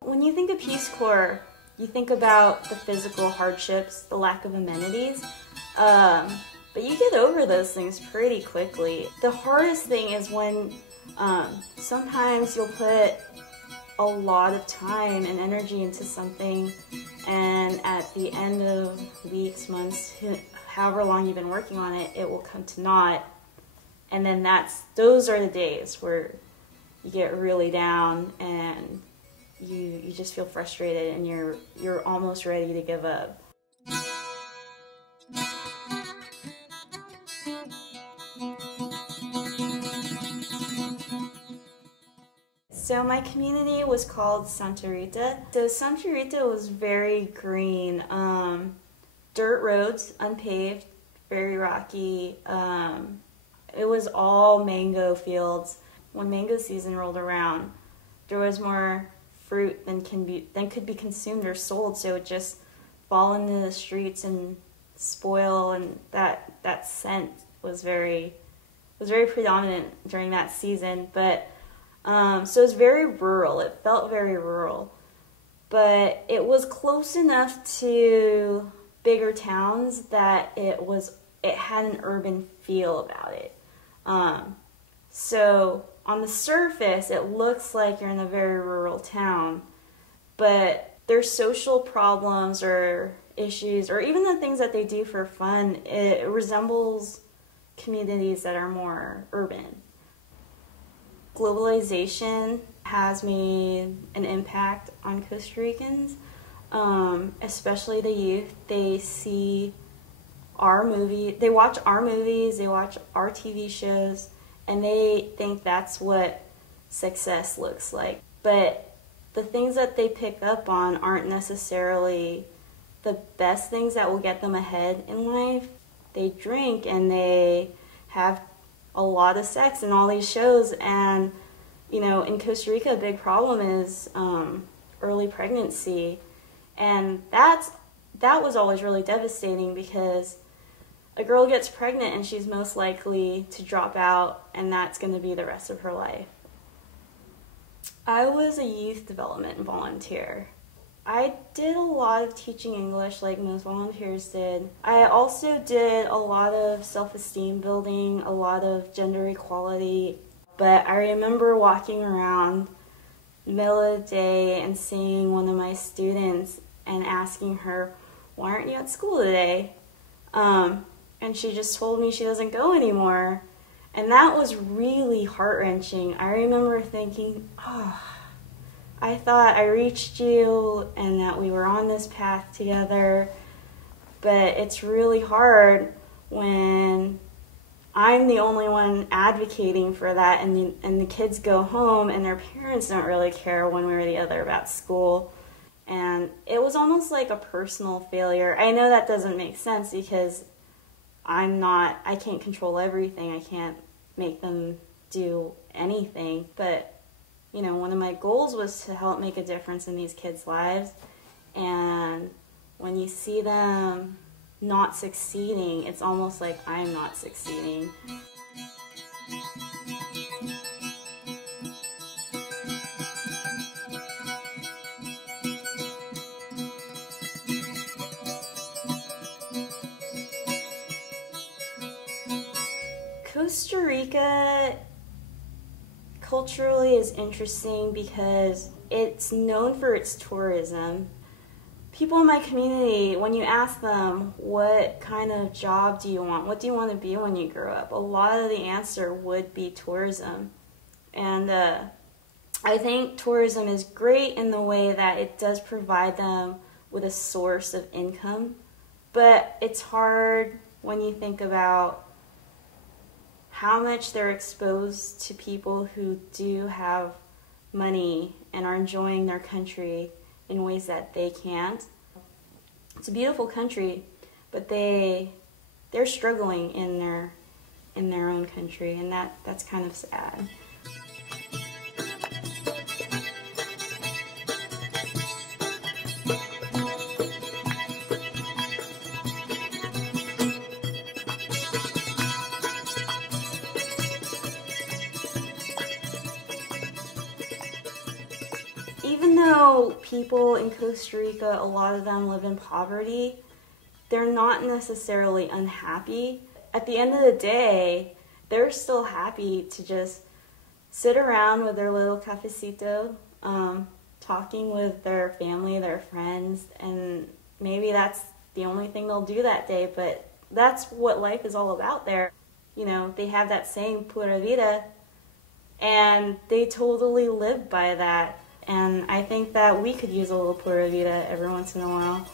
When you think of Peace Corps, you think about the physical hardships, the lack of amenities, but you get over those things pretty quickly. The hardest thing is when sometimes you'll put a lot of time and energy into something, and at the end of weeks, months, however long you've been working on it, it will come to naught. And then those are the days where you get really down and you just feel frustrated and you're almost ready to give up. So my community was called Sanita. So Sanita was very green, dirt roads, unpaved, very rocky. It was all mango fields. When mango season rolled around, there was more fruit than could be consumed or sold, so it would just fall into the streets and spoil, and that scent was very predominant during that season. But so it was very rural. It felt very rural, but it was close enough to bigger towns that it had an urban feel about it. So on the surface, it looks like you're in a very rural town, but their social problems or issues, or even the things that they do for fun, it resembles communities that are more urban. Globalization has made an impact on Costa Ricans, especially the youth. They see they watch our movies, they watch our TV shows, and they think that's what success looks like. But the things that they pick up on aren't necessarily the best things that will get them ahead in life. They drink and they have a lot of sex in all these shows, and in Costa Rica a big problem is early pregnancy, and that was always really devastating, because a girl gets pregnant and she's most likely to drop out, and that's going to be the rest of her life. I was a youth development volunteer. I did a lot of teaching English like most volunteers did. I also did a lot of self-esteem building, a lot of gender equality. But I remember walking around the middle of the day and seeing one of my students and asking her, "Why aren't you at school today?" And she just told me she doesn't go anymore. And that was really heart-wrenching. I remember thinking, I thought I reached you and that we were on this path together, but it's really hard when I'm the only one advocating for that, and the kids go home and their parents don't really care one way or the other about school. And it was almost like a personal failure. I know that doesn't make sense, because I can't control everything. I can't make them do anything. But, one of my goals was to help make a difference in these kids' lives. And when you see them not succeeding, it's almost like I'm not succeeding. Costa Rica culturally is interesting because it's known for its tourism. People in my community, when you ask them what kind of job do you want, what do you want to be when you grow up, a lot of the answer would be tourism. And I think tourism is great in the way that it does provide them with a source of income, but it's hard when you think about how much they're exposed to people who do have money and are enjoying their country in ways that they can't. It's a beautiful country, but they're struggling in their own country, and that's kind of sad. even though people in Costa Rica, a lot of them live in poverty, they're not necessarily unhappy. At the end of the day, they're still happy to just sit around with their little cafecito, talking with their family, their friends, and maybe that's the only thing they'll do that day, but that's what life is all about there. You know, they have that saying, Pura vida, and they totally live by that. And I think that we could use a little Pura vida every once in a while.